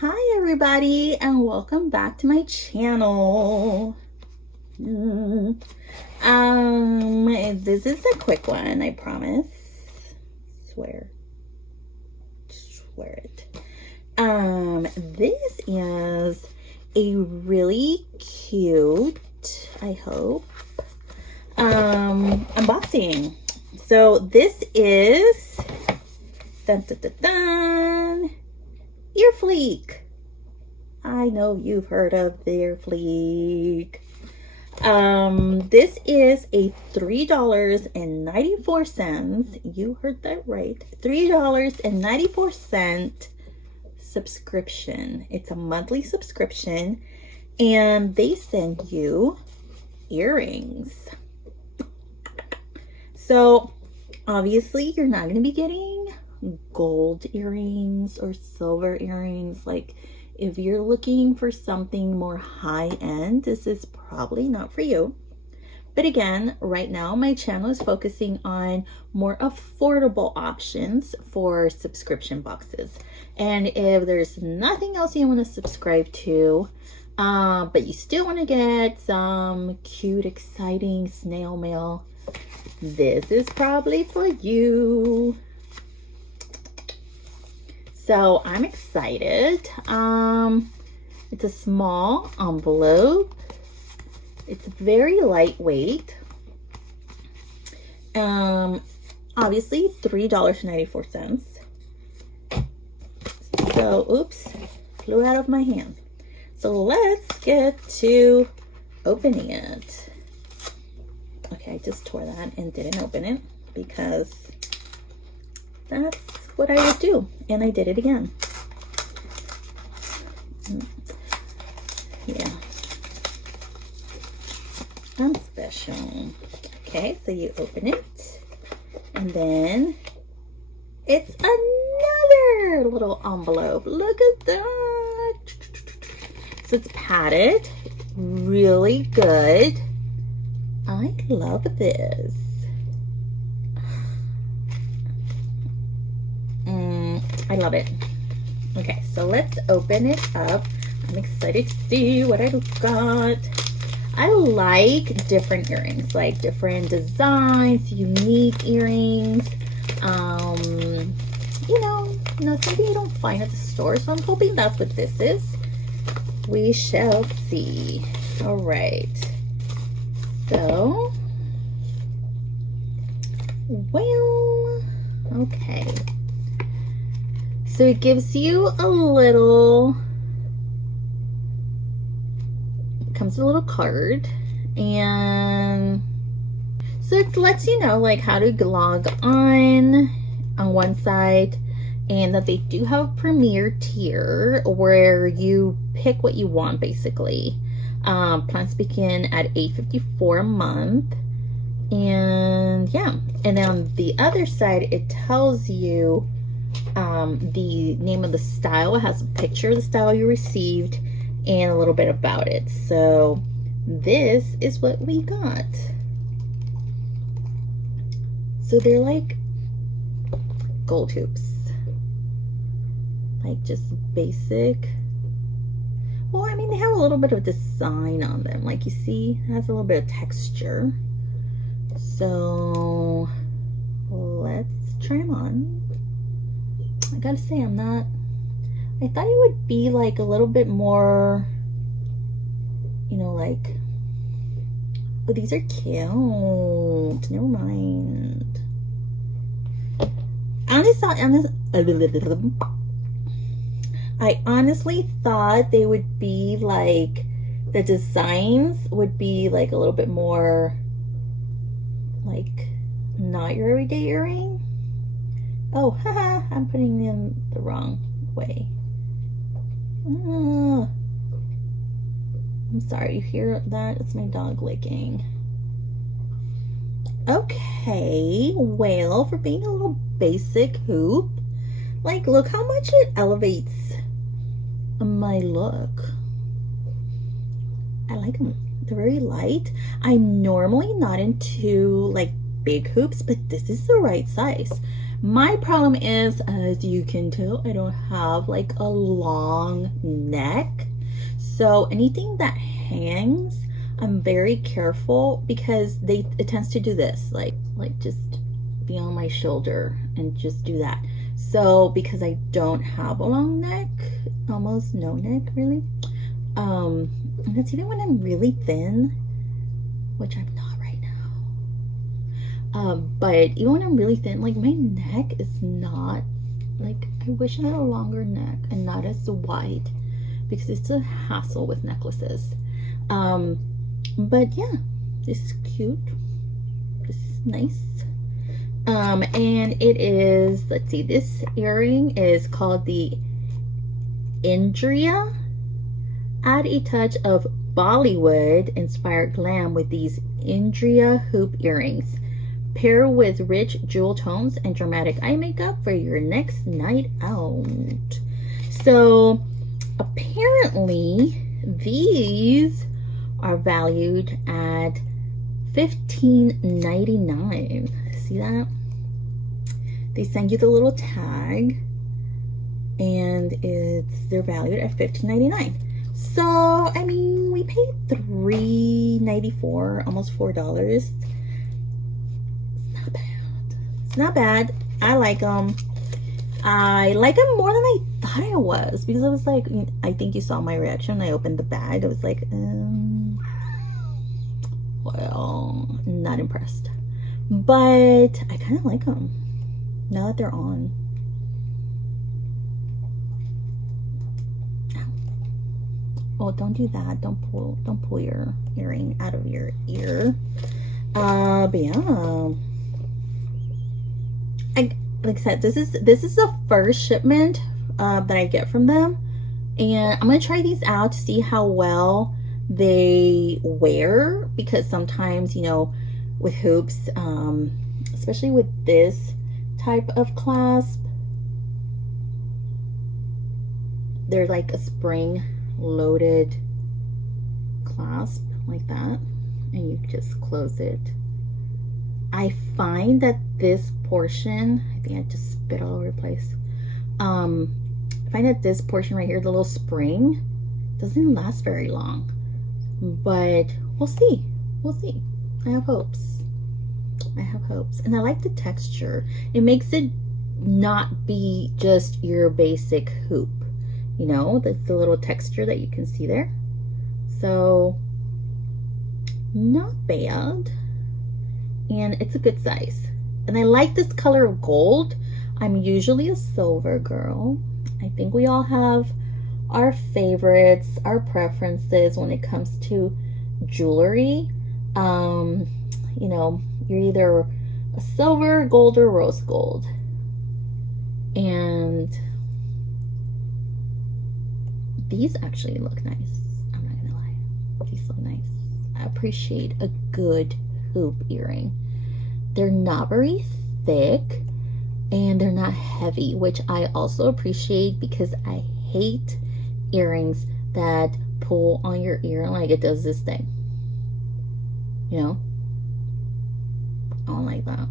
Hi everybody, and welcome back to my channel. This is a quick one, I promise. Swear it. This is a really cute, I hope, unboxing. So this is Ear Fleek. I know you've heard of the Ear Fleek. This is a $3.94. You heard that right. $3.94 subscription. It's a monthly subscription, and they send you earrings. So obviously you're not going to be getting gold earrings or silver earrings. Like, if you're looking for something more high-end, this is probably not for you. But again, right now my channel is focusing on more affordable options for subscription boxes. And if there's nothing else you want to subscribe to, but you still want to get some cute, exciting snail mail, this is probably for you. So I'm excited. It's a small envelope. It's very lightweight. Obviously $3.94. So, oops, flew out of my hand. So let's get to opening it. Okay, I just tore that and didn't open it because that's what I would do, and I did it again. Yeah, I'm special. Okay, so you open it, and then it's another little envelope. Look at that. So it's padded, really good. I love this. I love it. Okay, so let's open it up. I'm excited to see what I got. I like different earrings, like different designs, unique earrings. Something you don't find at the store. So I'm hoping that's what this is. We shall see. All right. So, well, okay. So it gives you a little, comes with a little card, and so it lets you know like how to log on one side, and that they do have a premier tier where you pick what you want basically. Plans begin at $8.54 a month, and yeah, and then on the other side it tells you the name of the style. It has a picture of the style you received and a little bit about it. So this is what we got. So they're like gold hoops, like just basic. Well, I mean, they have a little bit of design on them, like you see, it has a little bit of texture. So let's try them on. I gotta say, I thought it would be like a little bit more, like, oh, these are cute. Never mind. I honestly thought they would be like, the designs would be like a little bit more like not your everyday earring. Oh, haha, I'm putting them the wrong way. I'm sorry, you hear that? It's my dog licking. Okay, well, for being a little basic hoop, like, look how much it elevates my look. I like them. They're very light. I'm normally not into like big hoops, but this is the right size. My problem is, as you can tell, I don't have like a long neck. So anything that hangs, I'm very careful because it tends to do this, like just be on my shoulder and just do that. So because I don't have a long neck, almost no neck really, and that's even when I'm really thin, which I'm not right now. But even when I'm really thin, like my neck is not, like I wish I had a longer neck and not as wide, because it's a hassle with necklaces. But yeah, this is cute. This is nice. And it is, let's see, this earring is called the Indria. Add a touch of Bollywood inspired glam with these Indria hoop earrings. Pair with rich jewel tones and dramatic eye makeup for your next night out. So apparently these are valued at $15.99. See that? They send you the little tag and they're valued at $15.99. So I mean, we paid $3.94, almost $4. It's not bad. It's not bad. I like them. I like them more than I thought I was, because I was like, I think you saw my reaction when I opened the bag. I was like, well, not impressed. But I kind of like them now that they're on. Oh, don't do that. Don't pull your earring out of your ear. But yeah, like I said, this is the first shipment that I get from them, and I'm gonna try these out to see how well they wear, because sometimes, you know, with hoops, especially with this type of clasp, they're like a spring loaded clasp like that, and you just close it. I find that this portion, I think I just spit all over the place. I find that this portion right here, the little spring, doesn't last very long, but we'll see. We'll see. I have hopes. I have hopes. And I like the texture. It makes it not be just your basic hoop. You know, that's the little texture that you can see there. So, not bad. And it's a good size. And I like this color of gold. I'm usually a silver girl. I think we all have our favorites, our preferences when it comes to jewelry. You know, you're either a silver, gold, or rose gold. And these actually look nice. I'm not gonna lie. These look nice. I appreciate a good hoop earring. They're not very thick and they're not heavy, which I also appreciate, because I hate earrings that pull on your ear like it does this thing. You know? I don't like that.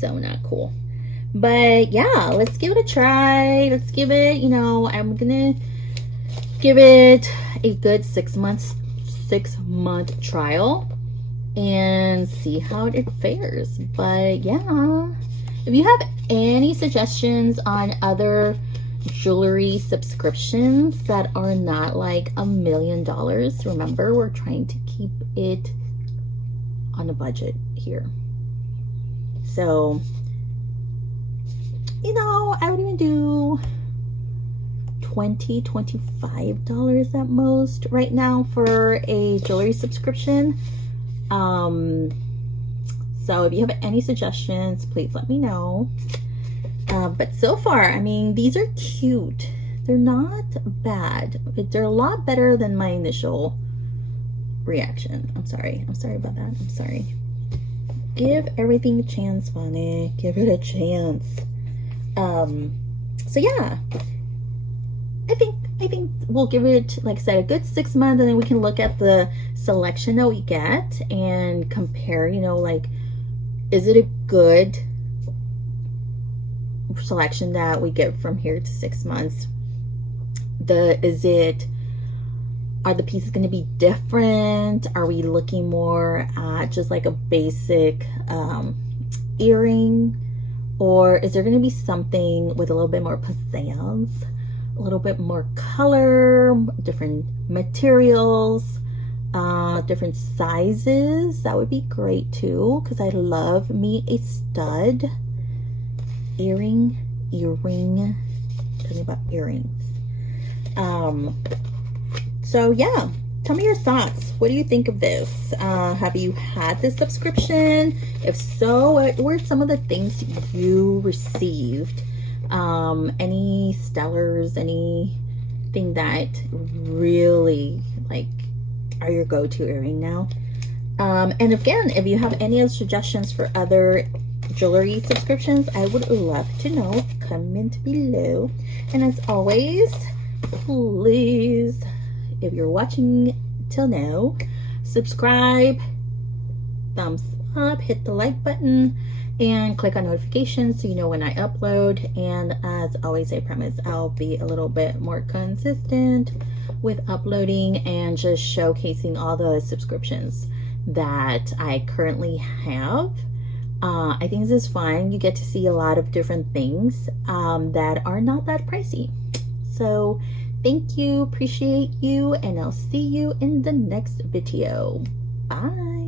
So not cool. But yeah, let's give it a try. Let's give it, you know, I'm gonna give it a good 6 month trial and see how it fares. But yeah, if you have any suggestions on other jewelry subscriptions that are not like $1 million, remember, we're trying to keep it on a budget here. So, you know, I would even do $20, $25 at most right now for a jewelry subscription. So if you have any suggestions, please let me know. But so far, I mean, these are cute. They're not bad. They're a lot better than my initial reaction. I'm sorry about that. I'm sorry. Give everything a chance, Bonnie. Give it a chance. So yeah, I think we'll give it, like I said, a good 6 months, and then we can look at the selection that we get and compare, you know, like, is it a good selection that we get from here to 6 months. Are the pieces going to be different? Are we looking more at just like a basic earring? Or is there going to be something with a little bit more pizzazz, a little bit more color, different materials, different sizes? That would be great too, because I love me a stud earring. Tell me about earrings. So yeah, tell me your thoughts. What do you think of this? Have you had this subscription? If so, what were some of the things you received? Any stellars, anything that really like are your go-to earring now? And again, if you have any other suggestions for other jewelry subscriptions, I would love to know. Comment below. And as always, please, if you're watching till now, subscribe, thumbs up, hit the like button, and click on notifications so you know when I upload. And as always, I promise I'll be a little bit more consistent with uploading and just showcasing all the subscriptions that I currently have. I think this is fun. You get to see a lot of different things that are not that pricey. So thank you, appreciate you, and I'll see you in the next video. Bye.